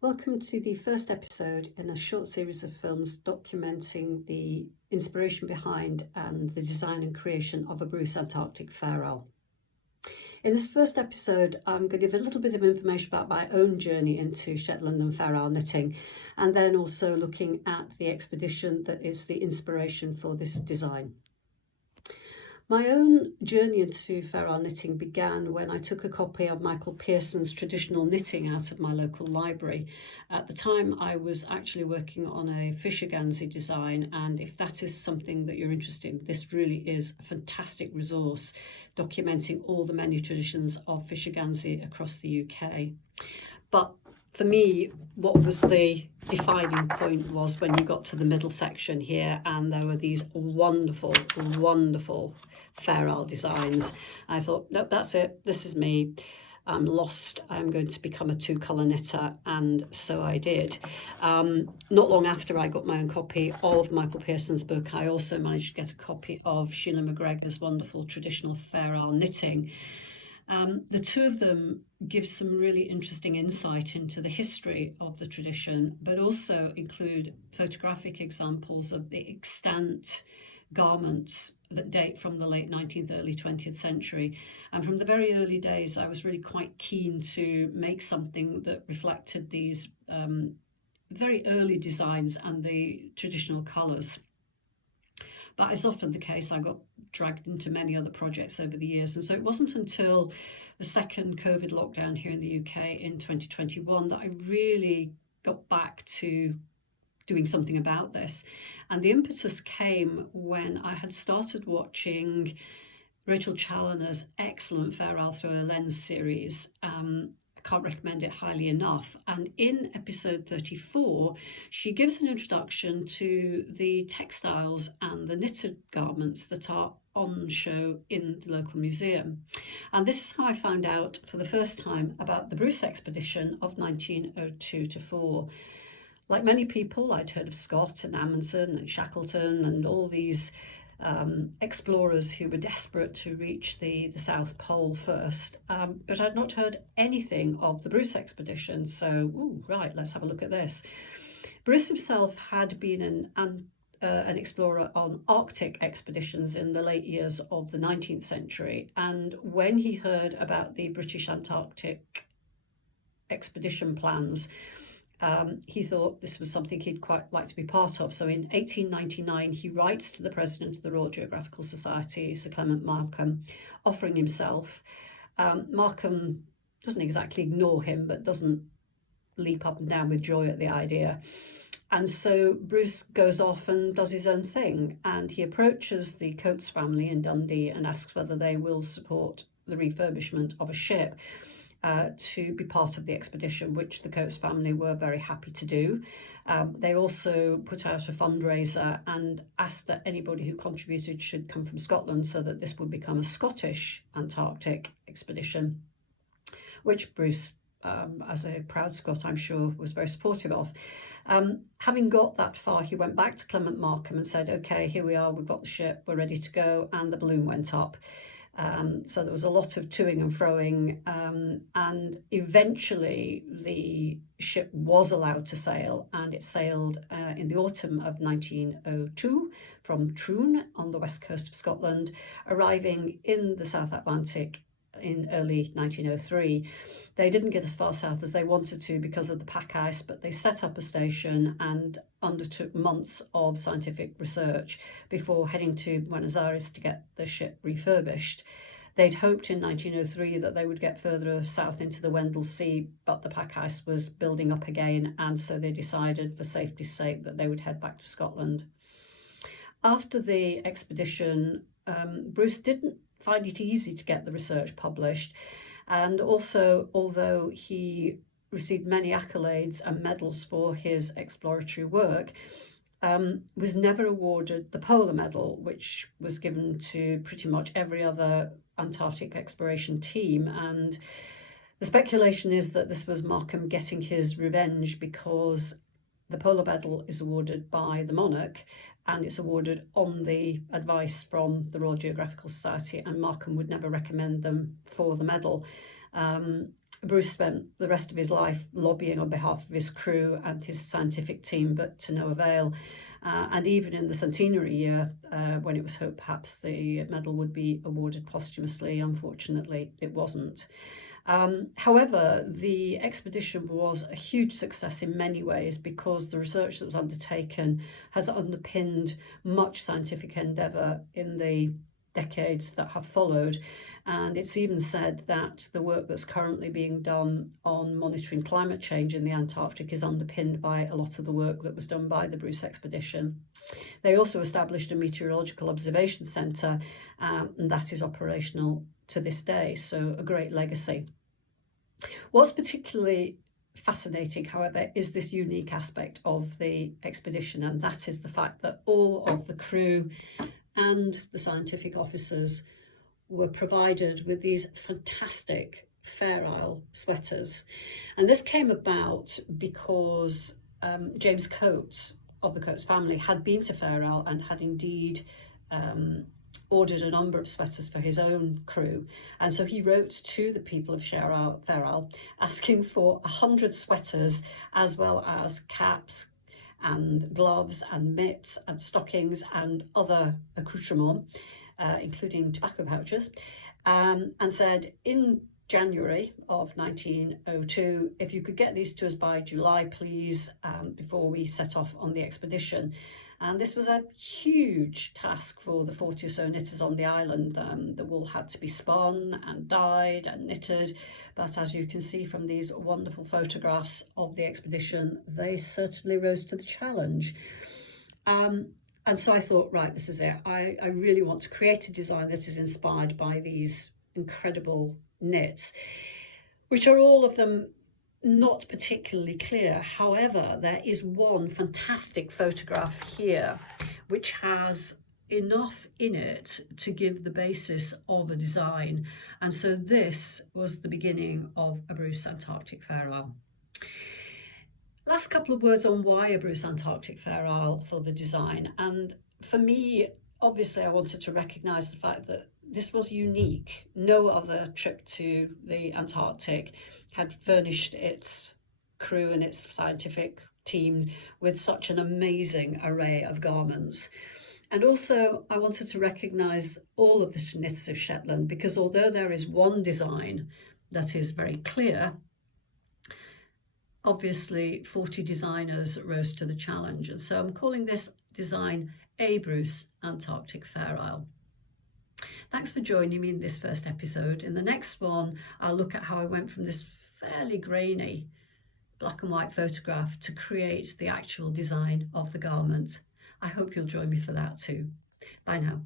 Welcome to the first episode in a short series of films documenting the inspiration behind and the design and creation of a Bruce Antarctic Fairisle. In this first episode, I'm going to give a little bit of information about my own journey into Shetland and Fairisle knitting, and then also looking at the expedition that is the inspiration for this design. My own journey into Fairisle knitting began when I took a copy of Michael Pearson's Traditional Knitting out of my local library. At the time, I was actually working on a Fishergansey design, and if that is something that you're interested in, this really is a fantastic resource documenting all the many traditions of Fishergansey across the UK. But for me, what was the defining point was when you got to the middle section here and there were these wonderful Fairisle designs. I thought, nope, that's it, this is me. I'm lost, I'm going to become a two-colour knitter, and so I did. Not long after I got my own copy of Michael Pearson's book, I also managed to get a copy of Sheila McGregor's wonderful Traditional Fairisle Knitting. The two of them give some really interesting insight into the history of the tradition, but also include photographic examples of the extant garments that date from the late 19th, early 20th century. And from the very early days, I was really quite keen to make something that reflected these very early designs and the traditional colours. But as often the case, I got dragged into many other projects over the years. And so it wasn't until the second COVID lockdown here in the UK in 2021 that I really got back to doing something about this. And the impetus came when I had started watching Rachel Challoner's excellent Fairisle Through a Lens series. I can't recommend it highly enough. And in episode 34, she gives an introduction to the textiles and the knitted garments that are on show in the local museum. And this is how I found out for the first time about the Bruce Expedition of 1902-4. Like many people, I'd heard of Scott and Amundsen and Shackleton and all these explorers who were desperate to reach the South Pole first, but I'd not heard anything of the Bruce Expedition. So, right, let's have a look at this. Bruce himself had been an explorer on Arctic expeditions in the late years of the 19th century, and when he heard about the British Antarctic expedition plans, he thought this was something he'd quite like to be part of. So in 1899, he writes to the president of the Royal Geographical Society, Sir Clement Markham, offering himself. Markham doesn't exactly ignore him, but doesn't leap up and down with joy at the idea. And so Bruce goes off and does his own thing, and he approaches the Coates family in Dundee and asks whether they will support the refurbishment of a ship to be part of the expedition, which the Coates family were very happy to do. They also put out a fundraiser and asked that anybody who contributed should come from Scotland, so that this would become a Scottish Antarctic expedition, which Bruce, as a proud Scot, I'm sure, was very supportive of. Having got that far, he went back to Clement Markham and said, okay, here we are, we've got the ship, we're ready to go, and the balloon went up. So there was a lot of toing and froing, and eventually the ship was allowed to sail, and it sailed in the autumn of 1902 from Troon on the west coast of Scotland, arriving in the South Atlantic in early 1903. They didn't get as far south as they wanted to because of the pack ice, but they set up a station and undertook months of scientific research before heading to Buenos Aires to get the ship refurbished. They'd hoped in 1903 that they would get further south into the Wendell Sea, but the pack ice was building up again, and so they decided for safety's sake that they would head back to Scotland. After the expedition, Bruce didn't find it easy to get the research published. And also, although he received many accolades and medals for his exploratory work, was never awarded the Polar Medal, which was given to pretty much every other Antarctic exploration team. And the speculation is that this was Markham getting his revenge, because the Polar Medal is awarded by the monarch, and it's awarded on the advice from the Royal Geographical Society, and Markham would never recommend them for the medal. Bruce spent the rest of his life lobbying on behalf of his crew and his scientific team, but to no avail. And even in the centenary year, when it was hoped perhaps the medal would be awarded posthumously, unfortunately it wasn't. However, the expedition was a huge success in many ways because the research that was undertaken has underpinned much scientific endeavour in the decades that have followed. And it's even said that the work that's currently being done on monitoring climate change in the Antarctic is underpinned by a lot of the work that was done by the Bruce expedition. They also established a meteorological observation centre, and that is operational to this day, so a great legacy. What's particularly fascinating, however, is this unique aspect of the expedition, and that is the fact that all of the crew and the scientific officers were provided with these fantastic Fairisle sweaters. And this came about because James Coates of the Coates family had been to Fairisle and had indeed ordered a number of sweaters for his own crew. And so he wrote to the people of Fairisle asking for 100 sweaters, as well as caps and gloves and mitts and stockings and other accoutrements, including tobacco pouches, and said in January of 1902, if you could get these to us by July, please, before we set off on the expedition. And this was a huge task for the 40 or so knitters on the island. The wool had to be spun and dyed and knitted, but as you can see from these wonderful photographs of the expedition, they certainly rose to the challenge. And so I thought, right, this is it. I really want to create a design that is inspired by these incredible knits, which are all of them not particularly clear. However, there is one fantastic photograph here which has enough in it to give the basis of a design. And so this was the beginning of A Bruce Antarctic Fairisle. Last couple of words on why A Bruce Antarctic Fairisle for the design. And for me, obviously, I wanted to recognise the fact that this was unique. No other trip to the Antarctic had furnished its crew and its scientific team with such an amazing array of garments. And also, I wanted to recognise all of the knitters of Shetland, because although there is one design that is very clear, obviously 40 designers rose to the challenge. And so I'm calling this design A Bruce Antarctic Fairisle. Thanks for joining me in this first episode. In the next one, I'll look at how I went from this fairly grainy black and white photograph to create the actual design of the garment. I hope you'll join me for that too. Bye now.